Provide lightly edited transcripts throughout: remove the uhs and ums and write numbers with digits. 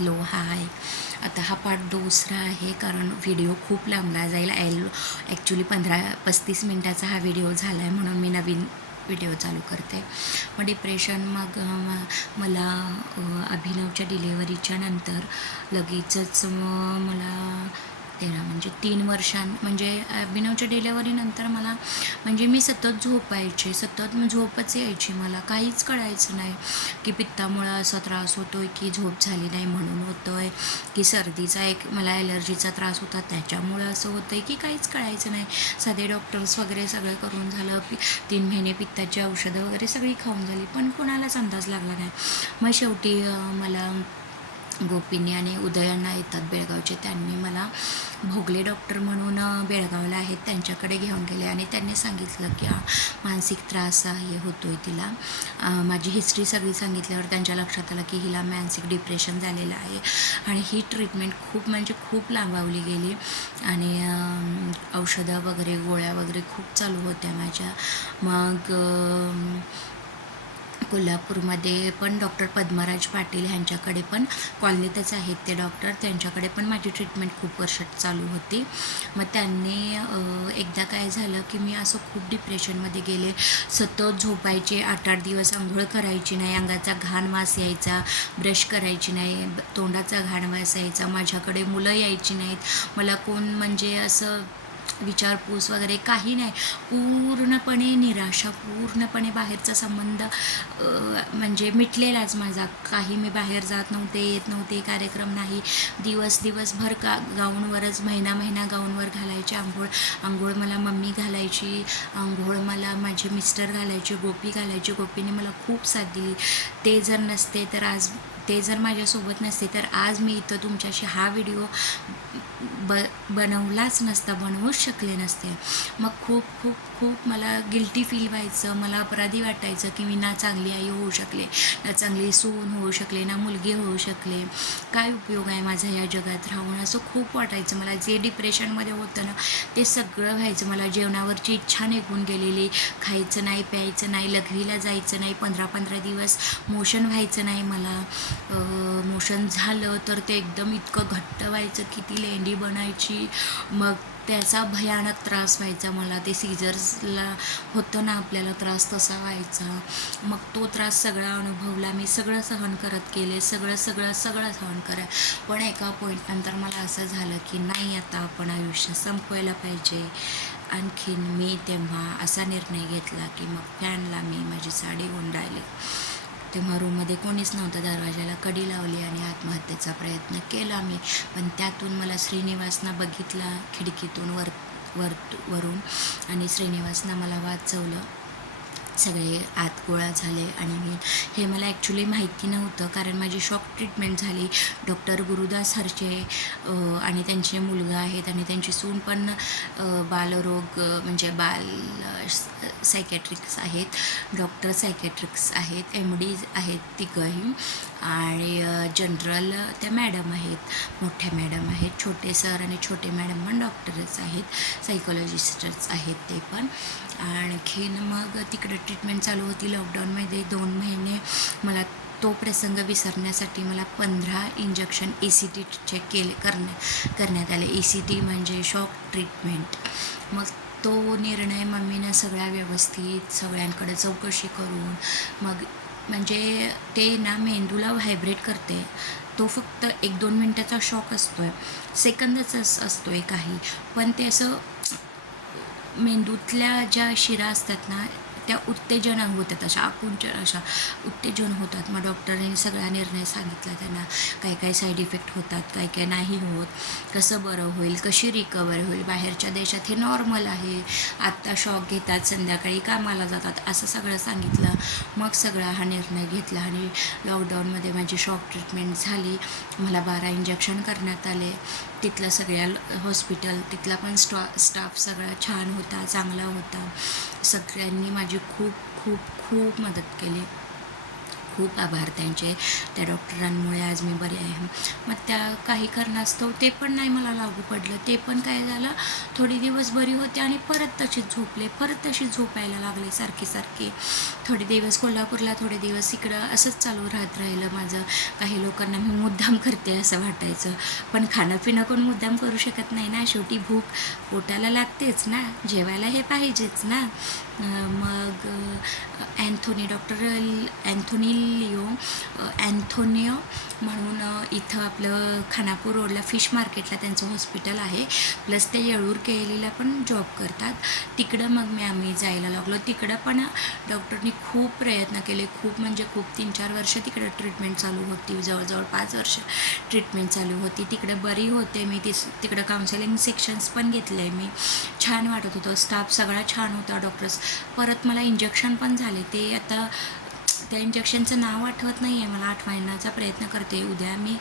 Hello hi. आता हा part दुसरा आहे कारण व्हिडिओ खूप लांबला जाईल. ॲक्च्युली 15-35 मिनटाचा हा व्हिडिओ झाला आहे म्हणून मी नवीन व्हिडिओ चालू करते. मग डिप्रेशन मला अभिनवच्या डिलेवरीच्या नंतर लगेचच मला म्हणजे 3 म्हणजे अभिनवच्या डिलेवरीनंतर मला म्हणजे मी सतत झोपायचे, सतत झोपच यायची. मला काहीच कळायचं नाही की पित्तामुळं असा त्रास होतो आहे, की झोप झाली नाही म्हणून होतो आहे, की सर्दीचा मला ॲलर्जीचा त्रास होता त्याच्यामुळं असं होतं आहे, की काहीच कळायचं नाही. साधे डॉक्टर्स वगैरे सगळं करून झालं, 3 महिने पित्ताची औषधं वगैरे सगळी खाऊन झाली, पण कोणालाच अंदाज लागला नाही. मग शेवटी मला गोपींनी आणि उदयांना येतात बेळगावचे, त्यांनी मला भोगले डॉक्टर म्हणून बेळगावला आहेत त्यांच्याकडे घेऊन गेले आणि त्यांनी सांगितलं की मानसिक त्रास आहे होतो आहे तिला. माझी हिस्ट्री सगळी सांगितल्यावर त्यांच्या लक्षात आलं की हिला मानसिक डिप्रेशन झालेलं आहे आणि ही ट्रीटमेंट खूप लांबवली गेली आणि औषधं वगैरे गोळ्या वगैरे खूप चालू होत्या माझ्या. मग कोल्हापूरमध्ये पण डॉक्टर पद्मराज पाटील ह्यांच्याकडे पण कॉलनीतच आहेत ते डॉक्टर, त्यांच्याकडे पण माझी ट्रीटमेंट खूप वर्ष चालू होती. मग त्यांनी एकदा काय झालं की मी असं खूप डिप्रेशनमध्ये गेले, सतत झोपायचे, 8-8 दिवस आंघोळ करायची नाही, अंगाचा घाण वास यायचा, ब्रश करायची नाही, तोंडाचा घाण वास यायचा, माझ्याकडे मुलं यायची नाहीत, मला कोण म्हणजे असं विचारपूस वगैरे काही नाही, पूर्णपणे निराशा, पूर्णपणे बाहेरचा संबंध म्हणजे मिटलेलाच माझा. काही मी बाहेर जात नव्हते, येत नव्हते, कार्यक्रम नाही, दिवसभर गाऊनवरच, महिना गाऊनवर घालायचे. आंघोळ मला मम्मी घालायची, आंघोळ मला माझे मिस्टर घालायचे, गोपी घालायची. गोपीने मला खूप साथ दिली. ते जर माझ्यासोबत नसते तर आज मी इथं तुमच्याशी हा व्हिडिओ बनवूच शकले नसते. मग खूप मला गिल्टी फील व्हायचं, मला अपराधी वाटायचं की मी ना चांगली आई होऊ शकले, ना चांगली सून होऊ शकले, ना मुलगी होऊ शकले, काय उपयोग आहे माझा या जगात राहून, असं खूप वाटायचं मला. जे डिप्रेशनमध्ये होतं ना ते सगळं व्हायचं. मला जेवणावरची इच्छा निघून गेलेली, खायचं नाही, प्यायचं नाही, लघवीला जायचं नाही, 15-15 दिवस मोशन व्हायचं नाही मला. मोशन झालं तर ते एकदम इतकं घट्ट व्हायचं की ती लेंडी बनायची. मग त्याचा भयानक त्रास व्हायचा मला. ते सीझर्सला होतं ना आपल्याला त्रास, तसा व्हायचा. मग तो त्रास सगळा अनुभवला मी, सगळं सहन करत गेले, सगळं सहन करा. पण एका पॉईंटनंतर मला असं झालं की नाही, आता आपण आयुष्य संपवायला पाहिजे. आणखीन मी तेव्हा असा निर्णय घेतला की मग फॅनला मी माझी साडी गुंडाळली. तेव्हा रूममध्ये कोणीच नव्हतं, दरवाजाला कडी लावली आणि आत्महत्येचा प्रयत्न केला मी. पण त्यातून मला श्रीनिवासनं बघितला खिडकीतून वरून आणि श्रीनिवासनं मला वाचवलं. सगळे आत गोळा झाले आणि हे मला ॲक्च्युली माहिती नव्हतं कारण माझी शॉक ट्रीटमेंट झाली. डॉक्टर गुरुदास हरचे आणि त्यांचे मुलगा आहेत आणि त्यांची सून पण बालरोग म्हणजे सायकॅट्रिक्स आहेत, डॉक्टर सायकॅट्रिक्स आहेत, MD आहेत तिघंही, आणि जनरल त्या मॅडम आहेत, मोठ्या मॅडम आहेत. छोटे सर आणि छोटे मॅडम पण डॉक्टरच आहेत, सायकोलॉजिस्टच आहेत ते पण. आणखीन मग तिकडे ट्रीटमेंट चालू होती लॉकडाऊनमध्ये 2 महिने. मला तो प्रसंग विसरण्यासाठी मला 15 इंजेक्शन ECT चेक करण्यात आले. ECT म्हणजे शॉक ट्रीटमेंट. मग तो निर्णय मम्मीनं सगळ्या व्यवस्थित सगळ्यांकडे चौकशी करून, मग म्हणजे ते ना मेंदूला व्हायब्रेट करते. तो फक्त 1-2 मिनटाचा शॉक असतो आहे, सेकंदच असतो आहे काही, पण ते असं मेंदूतल्या ज्या शिरा असतात ना त्या उत्तेजन होतात, अशा उत्तेजन होतात. मग डॉक्टरांनी सगळा निर्णय सांगितला त्यांना, काय साईड इफेक्ट होतात, काय नाही होत, कसं बरं होईल, कशी रिकवर होईल. बाहेरच्या देशात हे नॉर्मल आहे, आत्ता शॉक घेतात, संध्याकाळी कामाला जातात, असं सगळं सांगितलं. मग सगळा हा निर्णय घेतला आणि लॉकडाऊनमध्ये माझी शॉक ट्रीटमेंट झाली. मला 12 इंजेक्शन करण्यात आले. तिथलं सगळ्या हॉस्पिटल, तिथला पण स्टाफ सगळा छान होता, चांगला होता. सगळ्यांनी माझी खूप मदत केली, खूप आभार त्यांचे. त्या डॉक्टरांमुळे आज मी बरे आहे. मग त्या काही कारणास्तव ते पण नाही मला लागू पडलं. ते पण काय झालं, थोडे दिवस बरी होते आणि परत तशीच झोपले, परत तशीच झोपायला लागले सारखे. थोडे दिवस कोल्हापूरला, थोडे दिवस इकडं, असंच चालू राहिलं माझं. काही लोकांना मी मुद्दाम करते असं वाटायचं, पण खाणं पिणं कोण मुद्दाम करू शकत नाही ना. शेवटी भूक पोटाला लागतेच ना, जेवायला हे पाहिजेच ना. मग डॉक्टर अँथोनियो म्हणून इथं आपलं खानापूर रोडला फिश मार्केटला त्यांचं हॉस्पिटल आहे. प्लस ते येळूर केलीला पण जॉब करतात. तिकडं मग आम्ही जायला लागलो. तिकडं पण डॉक्टरनी खूप प्रयत्न केले, खूप म्हणजे खूप. 3-4 वर्ष तिकडं ट्रीटमेंट चालू होती, जवळजवळ 5 वर्ष ट्रीटमेंट चालू होती. तिकडं बरी होते मी. तिकडं काउन्सिलिंग सेक्शन्स पण घेतले मी. छान वाटत होतं, स्टाफ सगळा छान होता, डॉक्टर्स. परत मला इंजेक्शन पण झाले. ते आता त्या इंजेक्शनचं नाव आठवत नाही आहे मला, आठवण्याचा प्रयत्न करते. उद्या मी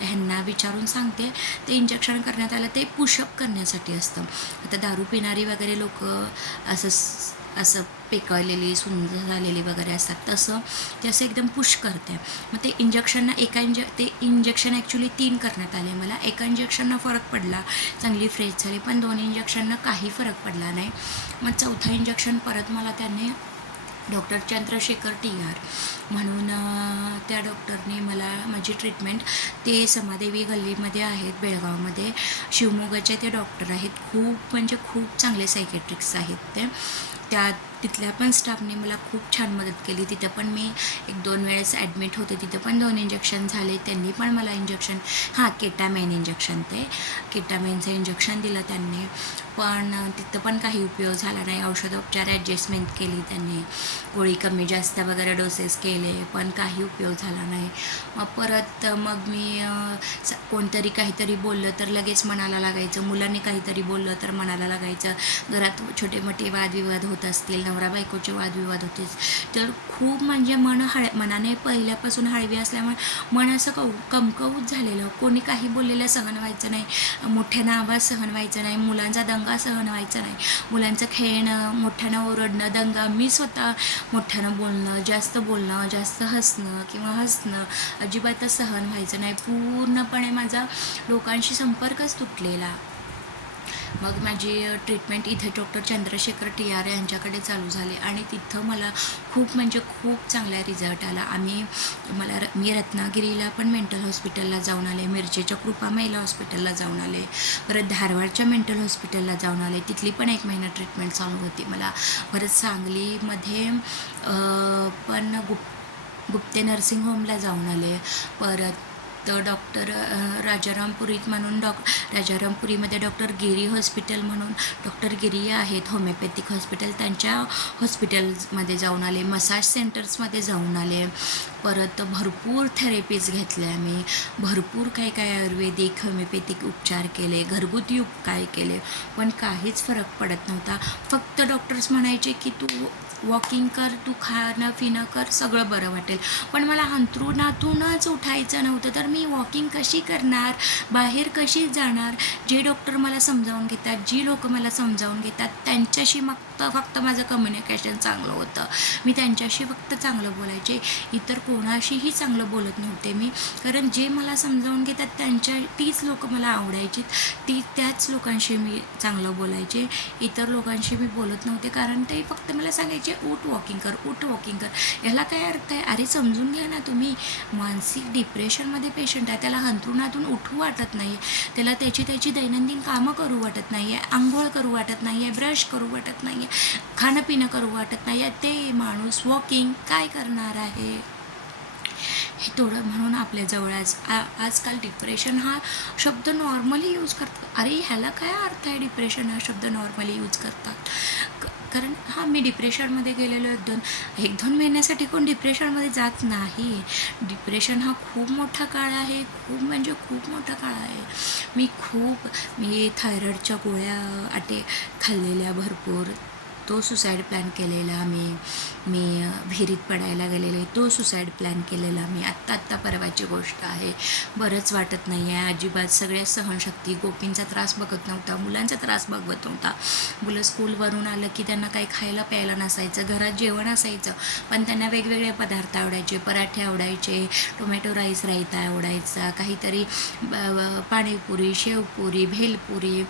ह्यांना विचारून सांगते. ते इंजेक्शन करण्यात आलं, ते पुशअप करण्यासाठी असतं. आता दारू पिणारी वगैरे लोक असं पेकळलेली, सुंदर झालेली वगैरे असतात, तसं ते असं एकदम पुश करते. मग ते इंजेक्शनना ते इंजेक्शन ॲक्च्युली 3 करण्यात आले मला. एका इंजेक्शननं फरक पडला, चांगली फ्रेश झाली, पण 2 इंजेक्शननं काही फरक पडला नाही. मग 4थं इंजेक्शन परत मला त्यांनी डॉक्टर चंद्रशेखर TR म्हणून त्या डॉक्टरने मला माझी ट्रीटमेंट, ते समादेवी गल्लीमध्ये आहेत बेळगावमध्ये, शिवमोगाचे ते डॉक्टर आहेत. खूप म्हणजे खूप चांगले सायकेट्रिक्स आहेत ते. तिथल्या पण स्टाफने मला खूप छान मदत केली. तिथं पण मी 1-2 वेळेस ॲडमिट होते. तिथं पण 2 इंजेक्शन झाले. त्यांनी पण मला इंजेक्शन, केटामेन इंजेक्शन, ते केटामेनचं इंजेक्शन दिलं त्यांनी. पण तिथं पण काही उपयोग झाला नाही. औषधोपचार ॲडजस्टमेंट केली त्यांनी, गोळी कमी जास्त वगैरे डोसेस केले, पण काही उपयोग झाला नाही. मग परत मी कोणतरी काहीतरी बोललं तर लगेच मनाला लागायचं, मुलांनी काहीतरी बोललं तर मनाला लागायचं. घरात छोटे मोठे वादविवाद होत असतील, नवरा बायकोचे वादविवाद होतेच, तर खूप म्हणजे मनाने पहिल्यापासून हळवी असल्यामुळे मन असं कमकवूत झालेलं. कोणी काही बोललेलं सहन व्हायचं नाही, मोठ्यानं आवाज सहन व्हायचा नाही, मुलांचा दंगा सहन व्हायचा नाही, मुलांचं खेळणं, मोठ्यानं ओरडणं, दंगा, मी स्वतः मोठ्यानं बोलणं, जास्त हसणं अजिबातच सहन व्हायचं नाही. पूर्णपणे माझा लोकांशी संपर्कच तुटलेला. मग माझी ट्रीटमेंट इथे डॉक्टर चंद्रशेखर TR यांच्याकडे चालू झाली आणि तिथं मला खूप म्हणजे खूप चांगला रिझल्ट आला. मी रत्नागिरीला पण मेंटल हॉस्पिटलला जाऊन आले, मिरजेच्या कृपा महिला हॉस्पिटलला जाऊन आले, परत धारवाडच्या मेंटल हॉस्पिटलला जाऊन आले. तिथली पण 1 महिना ट्रीटमेंट चालू होती मला. परत सांगलीमध्ये पण गुप्ते नर्सिंग होमला जाऊन आले. परत डॉक्टर राजारामपुरीत म्हणून राजारामपुरीमध्ये डॉक्टर गिरी हॉस्पिटल म्हणून डॉक्टर गिरी आहेत, होमिओपॅथिक हॉस्पिटल, त्यांच्या हॉस्पिटलमध्ये जाऊन आले. मसाज सेंटर्समध्ये जाऊन आले. परत भरपूर थेरपीज घेतल्या मी, भरपूर काय आयुर्वेदिक, होमिओपॅथिक उपचार केले, घरगुती उपाय केले, पण काहीच फरक पडत नव्हता. फक्त डॉक्टर्स म्हणायचे की तू वॉकिंग कर, तू खाणं पिणं कर, सगळं बरं वाटेल. पण मला अंथरुणातूनच उठायचं नव्हतं, तर मी वॉकिंग कशी करणार, बाहेर कशी जाणार? जे डॉक्टर मला समजावून घेतात, जी लोक मला समजावून घेतात, त्यांच्याशी फक्त माझं कम्युनिकेशन चांगलं होतं. मी त्यांच्याशी फक्त चांगलं बोलायचे, इतर कोणाशीही चांगलं बोलत नव्हते मी. कारण जे मला समजावून घेतात तीच लोक मला आवडायची, त्याच लोकांशी मी चांगलं बोलायचे. इतर लोकांशी मी बोलत नव्हते, कारण ते फक्त मला सांगायचे उठ वॉकिंग कर. याला काय अर्थ आहे? अरे समजून घ्या ना तुम्ही. मानसिक डिप्रेशनमध्ये पेशंट आहे, त्याला अंथरुणातून उठू वाटत नाही, त्याला त्याची दैनंदिन कामं करू वाटत नाही आहे, आंघोळ करू वाटत नाही आहे, ब्रश करू वाटत नाही आहे, खाणं पिणं करू वाटत नाही आहे. ते माणूस वॉकिंग काय करणार आहे? हे थोडं म्हणून आपल्याजवळ आजकाल डिप्रेशन हा शब्द नॉर्मली यूज करतात. अरे ह्याला काय अर्थ आहे डिप्रेशन हा शब्द नॉर्मली यूज करतात? कारण मी डिप्रेशनमध्ये गेलेलो 1-2 महिन्यासाठी कोण डिप्रेशनमध्ये जात नाही. डिप्रेशन हा खूप मोठा काळ आहे, खूप म्हणजे खूप मोठा काळ आहे. मी थायरॉईडच्या गोळ्या खाल्लेल्या भरपूर, तो सुसाईड प्लॅन केलेला मी विहिरीत पडायला गेलेले, तो सुसाईड प्लॅन केलेला मी. आत्ता परवाची गोष्ट आहे. बरंच वाटत नाही आहे अजिबात. सगळ्या सहनशक्ती, गोपींचा त्रास बघत नव्हता, मुलांचा त्रास बघत नव्हता. मुलं स्कूलवरून आलं की त्यांना काही खायला प्यायला नसायचं, घरात जेवण असायचं पण त्यांना वेगवेगळे पदार्थ आवडायचे. पराठे आवडायचे, टोमॅटो राईस रायता आवडायचा, काहीतरी पाणीपुरी, शेवपुरी, भेलपुरी,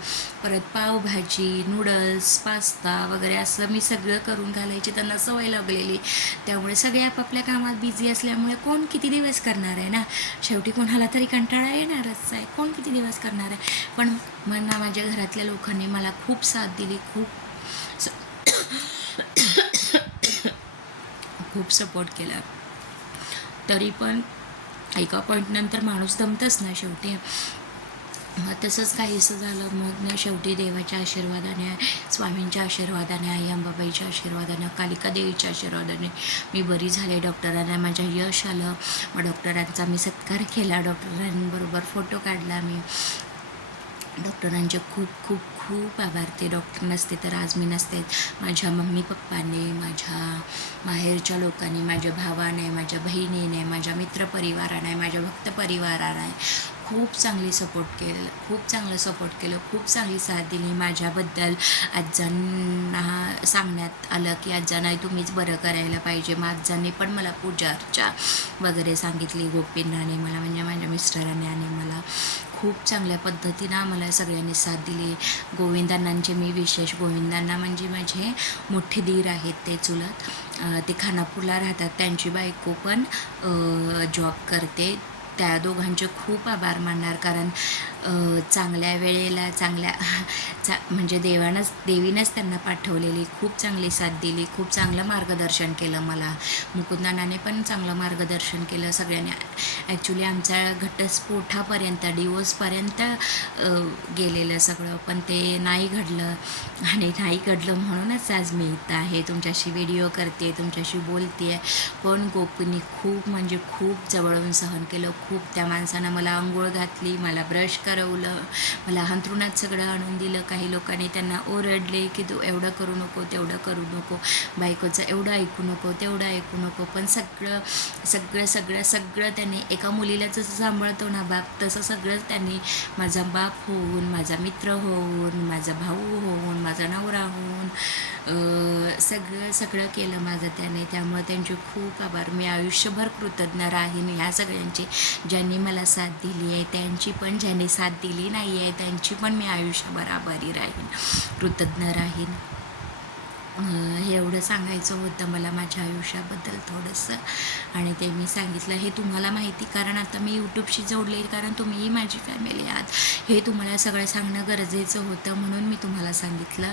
परत पावभाजी, नूडल्स, पास्ता वगैरे असं मी सगळं करून घालायचे. त्यांना सवय लागलेली. त्यामुळे सगळे आपापल्या कामात बिझी असल्यामुळे कोण किती दिवस करणार आहे ना. शेवटी कोणाला तरी कंटाळा येणारच आहे, कोण किती दिवस करणार आहे. पण मला माझ्या घरातल्या लोकांनी मला खूप साथ दिली, खूप सपोर्ट केला. तरी पण एका पॉईंटनंतर माणूस दमतच ना शेवटी. मग तसंच काहीसं झालं. मग ना शेवटी देवाच्या आशीर्वादाने, स्वामींच्या आशीर्वादाने, आई अंबाबाईच्या आशीर्वादाने, कालिका देवीच्या आशीर्वादाने मी बरी झाले. डॉक्टरांना माझ्या यश आलं. मग डॉक्टरांचा मी सत्कार केला, डॉक्टरांबरोबर फोटो काढला मी. डॉक्टरांचे खूप खूप खूप आभार. ते डॉक्टर नसते तर आज मी नसते. माझ्या मम्मी पप्पाने, माझ्या माहेरच्या लोकांनी, माझ्या भावाने, माझ्या बहिणीने, माझ्या मित्रपरिवाराने, माझ्या भक्त परिवाराने खूप चांगली सपोर्ट केलं, खूप चांगलं सपोर्ट केलं, खूप चांगली साथ दिली. माझ्याबद्दल आज्जांना सांगण्यात आलं की आज्जांना तुम्हीच बरं करायला पाहिजे. मग आज्जांनी पण मला पूजा अर्चा वगैरे सांगितली. गोपींनाने मला, म्हणजे माझ्या मिस्टरांनी आणि मला खूप चांगल्या पद्धतीनं आम्हाला सगळ्यांनी साथ दिली. गोविंदांनांचे मी विशेष, गोविंदांना म्हणजे माझे मोठे दीर आहेत, ते चुलत, ते खानापूरला राहतात. त्यांची बायको पण जॉब करते. त्या दोघांचे खूप आभार मानणार. कारण चांगल्या वेळेला म्हणजे देवीनंच त्यांना पाठवलेली, खूप चांगली साथ दिली, खूप चांगलं मार्गदर्शन केलं मला. मुकुंदनाने पण चांगलं मार्गदर्शन केलं सगळ्यांनी. ॲक्च्युली आमच्या घटस्फोटापर्यंत, डिवोर्सपर्यंत गेलेलं सगळं, पण ते नाही घडलं. आणि नाही घडलं म्हणूनच आज मी इथं आहे, तुमच्याशी व्हिडिओ करते, तुमच्याशी बोलते. पण गोपींनी खूप म्हणजे खूप जवळून सहन केलं. खूप त्या माणसानं मला आंघोळ घातली, मला ब्रश करवलं, मला अंथरुणात सगळं आणून दिलं. काही लोकांनी त्यांना ओरडले की तू एवढं करू नको, तेवढं करू नको, बायकोचं एवढं ऐकू नको, तेवढं ऐकू नको. पण सगळं त्यांनी, एका मुलीला जसं सांभाळतो ना बाप, तसं सगळं त्यांनी माझा बाप होऊन, माझा मित्र होऊन, माझा भाऊ होऊन, माझा नवरा होऊन सगळं केलं माझं त्याने. त्यामुळे त्यांचे खूप आभार. मी आयुष्यभर कृतज्ञ राहीन ह्या सगळ्यांची, ज्यांनी मला साथ दिली आहे त्यांची पण, ज्यांनी साथ दिली नाही आहे त्यांची पण मी आयुष्यभर आभारी राहीन, कृतज्ञ राहीन. हे एवढं सांगायचं होतं मला माझ्या आयुष्याबद्दल थोडंसं, आणि ते मी सांगितलं. हे तुम्हाला माहिती, कारण आता मी यूट्यूबशी जोडले, कारण तुम्हीही माझी फॅमिली आहात. हे तुम्हाला सगळं सांगणं गरजेचं होतं, म्हणून मी तुम्हाला सांगितलं.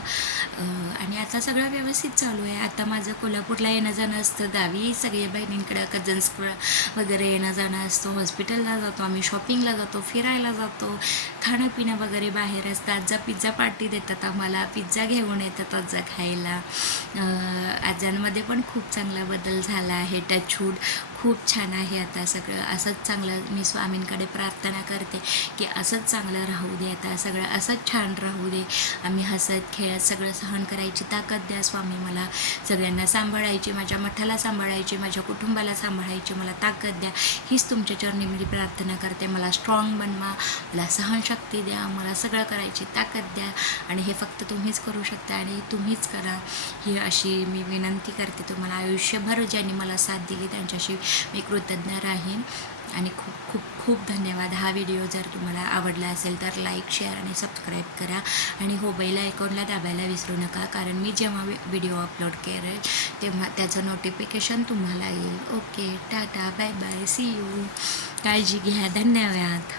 आणि आता सगळं व्यवस्थित चालू आहे. आता माझं कोल्हापूरला येणं जाणं असतं, गावी सगळे बहिणींकडं, कझन्सकडं वगैरे येणं जाणं असतं. हॉस्पिटलला जातो आम्ही, शॉपिंगला जातो, फिरायला जातो, खाणं पिणं वगैरे बाहेर असतं. आज्जा पिझ्झा पार्टी देतात आम्हाला, पिझ्झा घेऊन येतात आज्जा खायला. आजांमध्ये पण खूप चांगला बदल झाला आहे. टचवूड खूप छान आहे आता सगळं. असंच चांगलं मी स्वामींकडे प्रार्थना करते की असंच चांगलं राहू दे, आता सगळं असंच छान राहू दे. आम्ही हसत खेळत सगळं सहन करायची ताकद द्या स्वामी मला. सगळ्यांना सांभाळायची, माझ्या मठाला सांभाळायची, माझ्या कुटुंबाला सांभाळायची मला ताकद द्या. हीच तुमच्या चरणी मी प्रार्थना करते. मला स्ट्रॉंग बनवा, मला सहनशक्ती द्या, मला सगळं करायची ताकद द्या. आणि हे फक्त तुम्हीच करू शकता आणि तुम्हीच करा, ही अशी मी विनंती करते तुम्हाला. आयुष्यभर ज्यांनी मला साथ दिली त्यांच्याशी मी कृतज्ञ राहीन. आणि खूप खूप खूप धन्यवाद. हा व्हिडिओ जर तुम्हाला आवडला असेल तर लाईक, शेअर आणि सबस्क्राईब करा. आणि हो, बेल आयकॉनला दाबायला विसरू नका, कारण मी जेव्हा व्हिडिओ अपलोड करेल तेव्हा त्याचं नोटिफिकेशन तुम्हाला येईल. Okay, tata, bye bye, see you. काळजी घ्या. धन्यवाद.